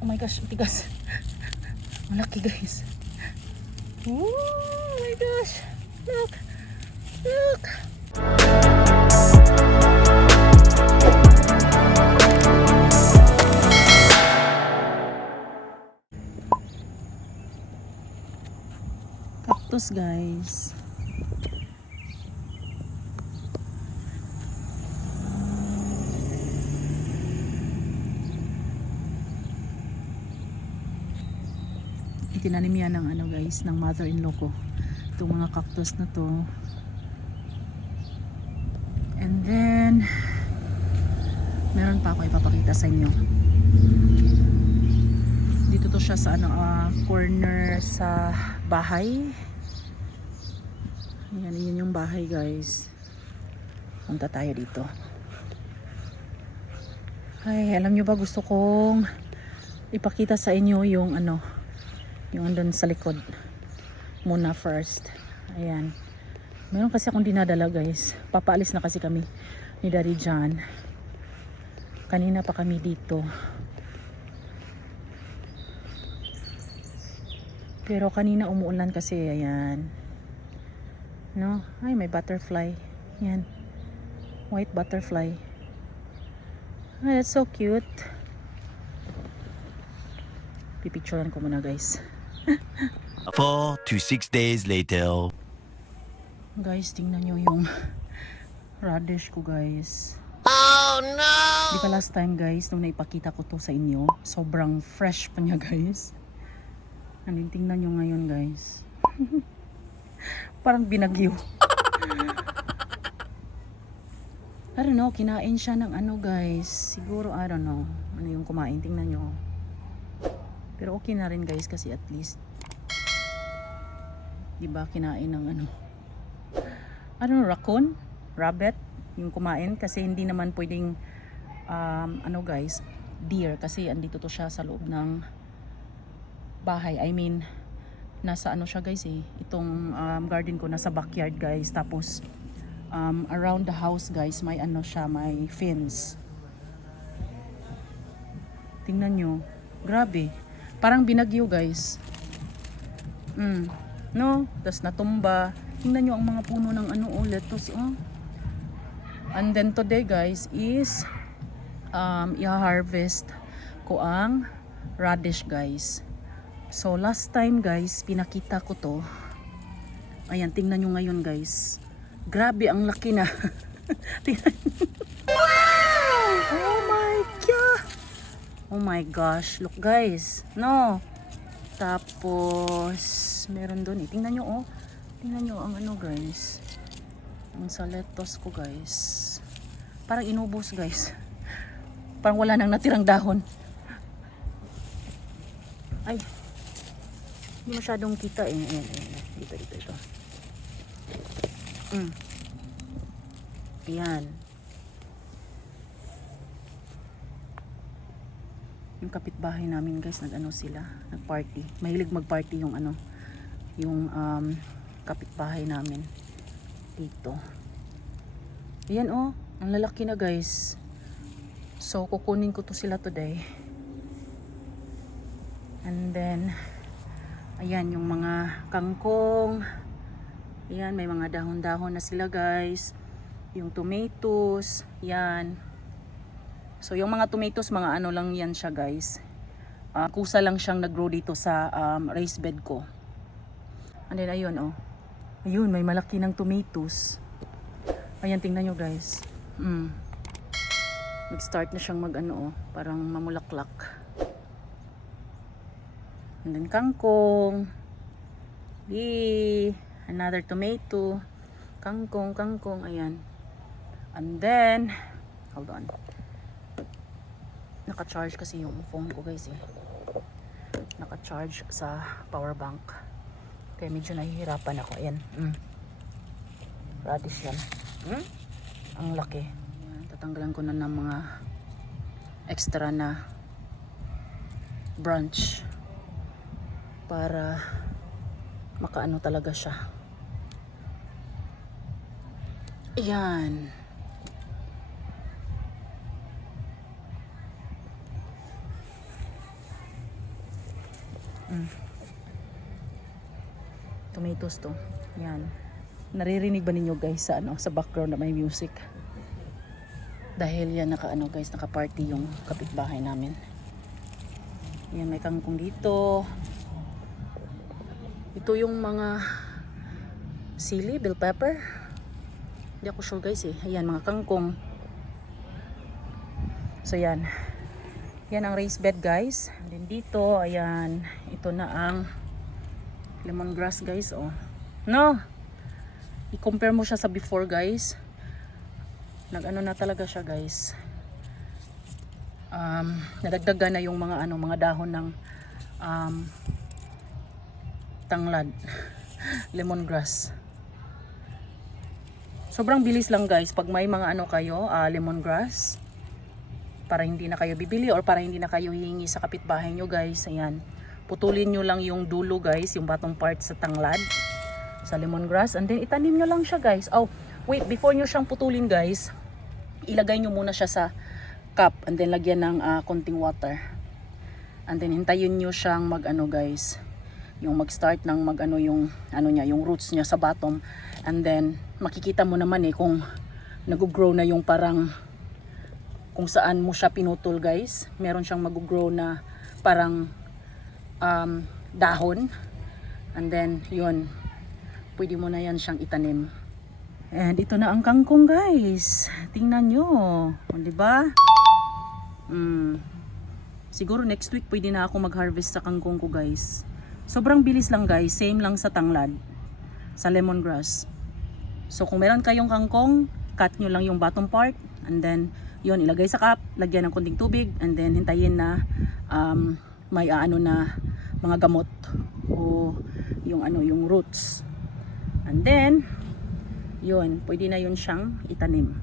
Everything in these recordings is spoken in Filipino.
Oh my gosh, tigas. Malaki guys. Oh my gosh. Look. Look. Cactus guys. Itinanim yan ng ano guys, ng mother-in-law ko. Itong mga cactus na to. And then meron pa ako ipapakita sa inyo. Dito to siya sa ano, corner sa bahay. Ayan, yun yung bahay guys. Punta tayo dito. Ay, alam nyo ba, gusto kong ipakita sa inyo yung ano, yung andun sa likod muna first. Ayan, meron kasi akong dinadala guys. Papaalis na kasi kami ni Daddy John. Kanina pa kami dito, pero kanina umuulan kasi. Ayan, no? Ay, may butterfly. Yan, white butterfly. Ay, that's so cute. Pipicturean ko muna guys. 4 to 6 days later. Guys, tingnan nyo yung radish ko guys. Oh no! Di ba last time guys, nung naipakita ko to sa inyo, sobrang fresh pa niya guys. Tingnan nyo ngayon guys. Parang binagyo. I don't know, kinain siya ng ano guys. Siguro, I don't know, ano yung kumain, tingnan nyo. Pero okay na rin guys, kasi at least, di ba, kinain ng ano, I don't know, raccoon, rabbit, yung kumain. Kasi hindi naman pwedeng ano guys, deer, kasi andito to siya sa loob ng bahay. I mean, nasa ano siya guys itong garden ko nasa backyard guys. Tapos around the house guys, may ano siya, may fence. Tingnan nyo, grabe, parang binagyo guys. No, tas natumba. Tingnan nyo ang mga puno ng ano, lettuce And then today guys is i-harvest ko ang radish guys. So last time guys, pinakita ko to. Ayan, tingnan nyo ngayon guys. Grabe, ang laki na. Wow! Oh my god! Oh my gosh, look guys. No. Tapos meron doon tingnan nyo tingnan nyo ang ano guys, ang sa lettuce ko guys. Parang inubos guys. Parang wala nang natirang dahon. Ay, hindi masyadong kita dito. Ayan. Yung kapitbahay namin guys, nag-ano sila, nag-party. Mahilig mag-party yung ano, yung kapitbahay namin dito. Ayan ang lalaki na guys. So kukunin ko to sila today. And then ayan yung mga kangkong. Ayan, may mga dahon-dahon na sila guys. Yung tomatoes, yan. So yung mga tomatoes, mga ano lang yan siya guys. Kusa lang siyang nag-grow dito sa raised bed ko. And then ayun ayun, may malaki ng tomatoes. Ayan, tingnan nyo guys. Nag-start na siyang mag ano parang mamulaklak. And then kangkong. Another tomato. Kangkong, ayan. And then, hold on. Naka-charge kasi yung phone ko guys Naka-charge sa power bank. Kaya medyo nahihirapan ako. Ayan. Radish yan. Ang laki. Ayan, tatanggalan ko na ng mga extra na branch para makaano talaga siya. Ayan. Tomatoes to. Yan. Naririnig ba ninyo guys sa sa background na may music? Dahil yan guys, naka-party yung kapitbahay namin. Yan, may kangkong dito. Ito yung mga sili, bell pepper. Hindi ako sure guys eh. Ayan, mga kangkong. So yan. Yan ang raised bed guys. And then dito, ayan. Ito na ang lemongrass guys, oh. No! I-compare mo siya sa before guys. Nag-ano na talaga siya guys. Nadagdagan na yung mga dahon ng tanglad. Lemongrass. Sobrang bilis lang guys pag may mga kayo, lemongrass. Para hindi na kayo bibili or para hindi na kayo hihingi sa kapitbahay nyo guys. Ayan. Putulin nyo lang yung dulo guys, yung batong part sa tanglad. Sa lemongrass. And then itanim nyo lang siya guys. Oh, wait, before nyo siyang putulin guys, ilagay nyo muna siya sa cup. And then lagyan ng konting water. And then hintayin nyo siyang guys, yung mag-start ng yung yung roots niya sa bottom. And then makikita mo naman kung nag-grow na yung parang kung saan mo siya pinutol guys. Meron siyang mag-grow na parang dahon. And then yun, pwede mo na yan siyang itanim. And ito na ang kangkong guys. Tingnan nyo, di ba? Siguro next week pwede na ako mag-harvest sa kangkong ko guys. Sobrang bilis lang guys, same lang sa tanglad, sa lemongrass. So kung meron kayong kangkong, cut nyo lang yung bottom part, and then yun, ilagay sa cup, lagyan ng konting tubig, and then hintayin na may na mga gamot o yung roots. And then yun, pwede na yun siyang itanim.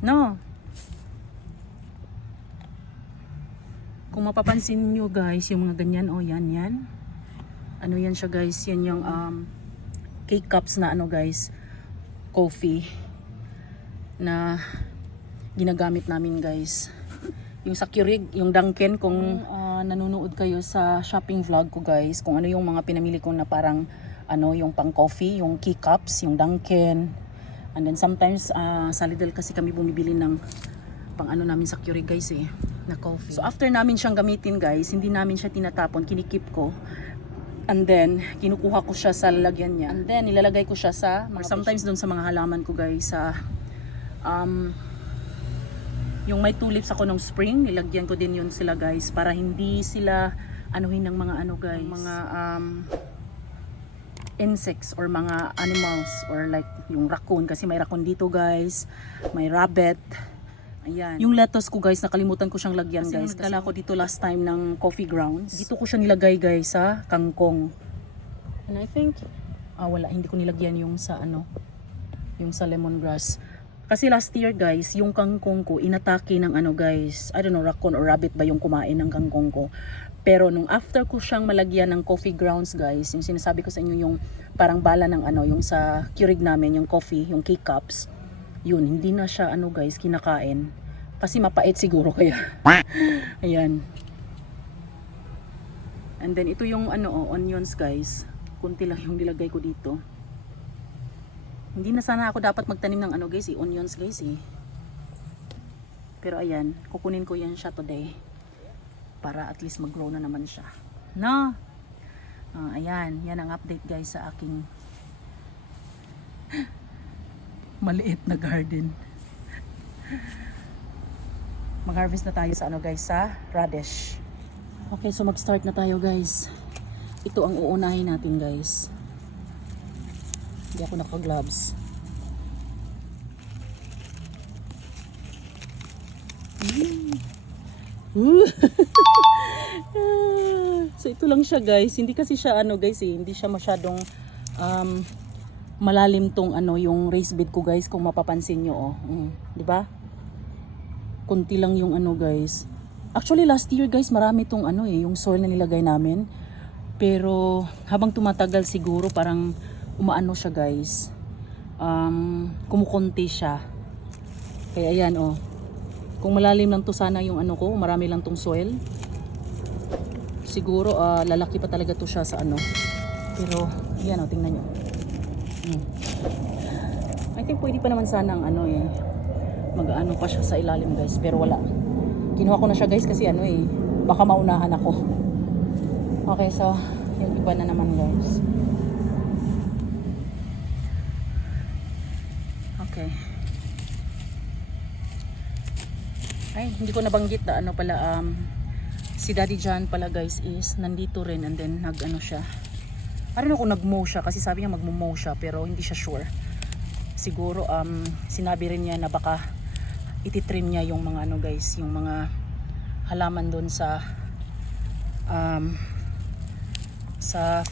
No? Kung mapapansin nyo guys, yung mga ganyan, yan. Ano yan siya guys, yan yung K-cups na guys, coffee na ginagamit namin guys. Yung sa Keurig, yung Dunkin, kung nanonood kayo sa shopping vlog ko guys, kung ano yung mga pinamili ko na parang yung pang coffee, yung K-cups, yung Dunkin. And then sometimes sa Lidl kasi kami bumibili ng pang namin sa Keurig guys na coffee. So after namin siyang gamitin guys, hindi namin siya tinatapon, kinikip ko. And then kinukuha ko siya sa lalagyan niya. And then nilalagay ko siya sa sometimes doon sa mga halaman ko guys, sa yung may tulips ako ng spring, nilagyan ko din yun sila guys para hindi sila anuhin ng mga guys, mga insects or mga animals or like yung raccoon, kasi may raccoon dito guys, may rabbit. Ayan. Yung lettuce ko guys, nakalimutan ko siyang lagyan guys. Nagdala ko dito last time ng coffee grounds. Dito ko siya nilagay guys sa kangkong. And I think, wala, hindi ko nilagyan yung sa yung sa lemongrass. Kasi last year guys, yung kangkong ko inatake ng guys, I don't know, raccoon or rabbit ba yung kumain ng kangkong ko. Pero nung after ko siyang malagyan ng coffee grounds guys, yung sinasabi ko sa inyo yung parang bala ng yung sa Keurig namin, yung coffee, yung K-cups, yun, hindi na siya guys, kinakain. Kasi mapait siguro kaya. Ayan. And then ito yung onions guys. Kunti lang yung nilagay ko dito. Hindi na sana ako dapat magtanim ng guys, onions guys Pero ayan, kukunin ko yan siya today. Para at least mag-grow na naman siya. No? Ayan, yan ang update guys sa aking maliit na garden. Mag-harvest na tayo sa guys, sa radish. Okay, so mag-start na tayo guys. Ito ang uunahin natin guys. Hindi ako naka-gloves. So ito lang siya guys. Hindi kasi siya guys hindi siya masyadong malalim tong yung raised bed ko guys, kung mapapansin nyo di ba? Kunti lang yung guys. Actually last year guys, marami tong yung soil na nilagay namin. Pero habang tumatagal siguro parang umaano siya guys. Kumukunti siya. Kaya ayan kung malalim lang to sana yung ko, marami lang tong soil. Siguro lalaki pa talaga to siya sa ano. Pero yan o, tingnan nyo. I think pwede pa naman sana ang ano eh, mag-ano pa siya sa ilalim guys, pero wala. Kinuha ko na siya guys kasi ano eh, baka maunahan ako. Okay, so yung iba na naman guys. Okay. Ay, hindi ko nabanggit na ano pala, si Daddy John pala guys is nandito rin, and then nag-ano siya. I don't know kung nag-mow siya kasi sabi niya mag-mow siya pero hindi siya sure. Siguro sinabi rin niya na baka ititrim niya yung mga ano guys, yung mga halaman doon sa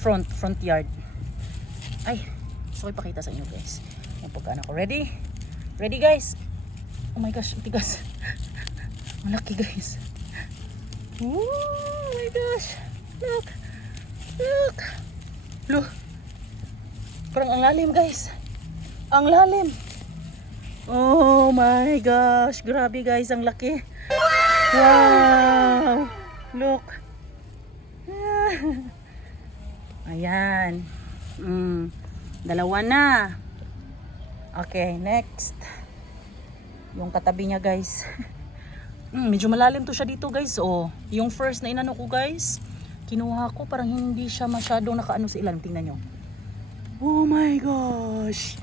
front yard. Ay, gusto ko ipakita sa inyo guys. Yung pagkana ko. Ready? Ready guys? Oh my gosh, tigas. Malaki guys. Oh my gosh. Look. Look. Look. Parang ang lalim guys. Ang lalim. Oh my gosh. Grabe guys, ang laki. Wow. Look. Ayan. Dalawa na. Okay, next. Yung katabi niya guys. Medyo malalim to siya dito guys. Oh, yung first na inano ko guys, kinuha ko, parang hindi siya masyadong nakaano sa ilalim. Tingnan nyo. Oh my gosh.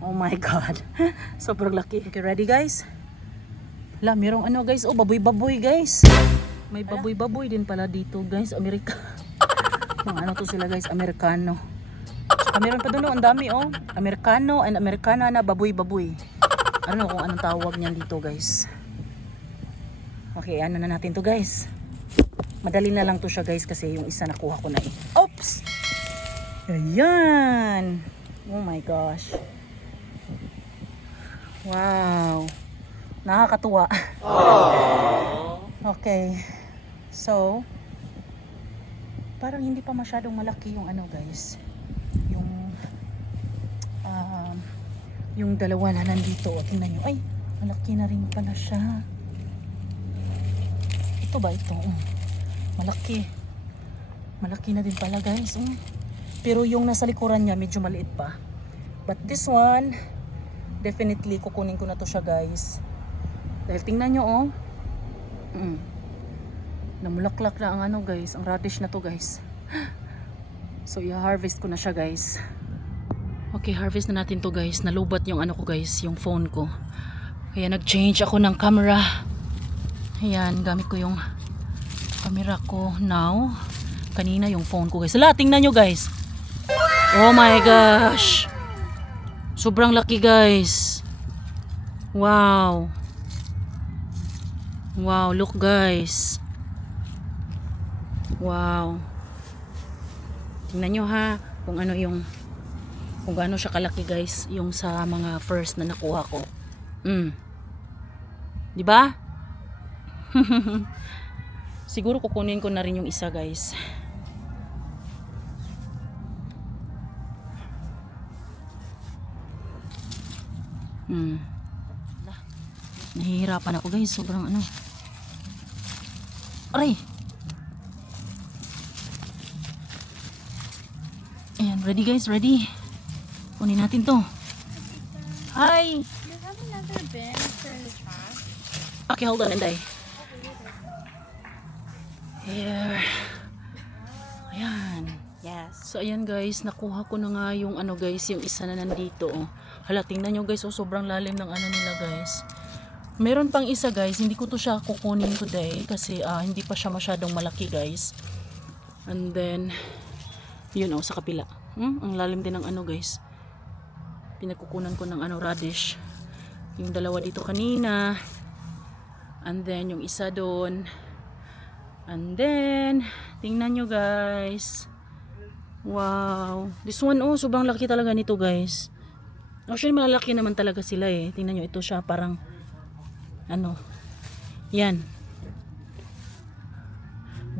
Oh my god. Sobrang laki. Okay, ready guys? Hala, merong ano guys. Oh, baboy-baboy guys. May baboy-baboy din pala dito guys. Amerika. Ano to sila guys? Amerikano. Saka meron pa doon, oh, ang dami oh. Amerikano and Amerikana na baboy-baboy. Ano kung anong tawag niyan dito guys. Okay, ano na natin to guys. Madali na lang to siya guys kasi yung isa nakuha ko na eh. Oops! Ayan! Oh my gosh. Wow! Nakakatuwa. Okay. So, parang hindi pa masyadong malaki yung ano guys. Yung dalawa na nandito. O, tingnan nyo. Ay, malaki na rin pala siya. Ito ba ito? Malaki. Malaki na din pala guys. Pero yung nasa likuran niya medyo maliit pa. But this one, definitely kukunin ko na to siya guys. Dahil tingnan nyo oh. Namulaklak na ang ano guys. Ang radish na to guys. So i-harvest ko na siya guys. Okay, harvest na natin to guys. Nalubat yung ano ko guys, yung phone ko. Kaya nag-change ako ng camera. Ayan, gamit ko yung camera ko now. Kanina yung phone ko guys. Hala, tingnan nyo guys. Oh my gosh. Sobrang laki guys. Wow. Wow, look guys. Wow. Tingnan nyo ha, kung ano yung, kung gaano siya kalaki guys, yung sa mga first na nakuha ko. Di ba? Siguro kukunin ko na rin yung isa guys. Nahihirapan ako guys, sobrang ano. Aray! Ayan, ready guys, ready. Kunin natin to. Hi! You have another bin for the trash? Okay, hold on, Inday. Here. Ayan. Yes. So, ayan guys, nakuha ko na nga yung ano guys, yung isa na nandito. Oh. Hala, tingnan nyo guys, oh, sobrang lalim ng ano nila guys. Meron pang isa guys, hindi ko to siya kukunin today kasi hindi pa siya masyadong malaki guys. And then, yun oh, sa kapila. Ang lalim din ng ano guys. Pinagkukunan ko ng ano, radish. Yung dalawa dito kanina. And then, yung isa doon. And then, tingnan nyo guys. Wow. This one, oh, sobrang laki talaga nito guys. Actually, malalaki naman talaga sila eh. Tingnan nyo, ito siya parang, ano, yan.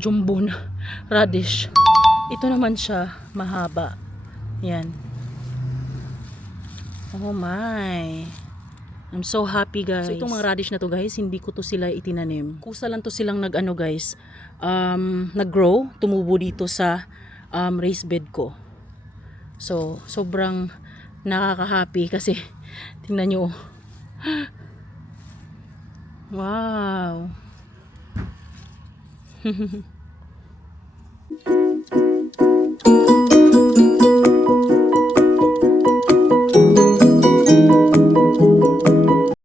Jumbo na radish. Ito naman siya, mahaba. Yan. Oh my. I'm so happy guys. So itong mga radish na to guys, hindi ko to sila itinanim. Kusa lang to silang nag-ano guys, nag-grow, tumubo dito sa raised bed ko. So sobrang nakaka-happy kasi tingnan nyo. Wow.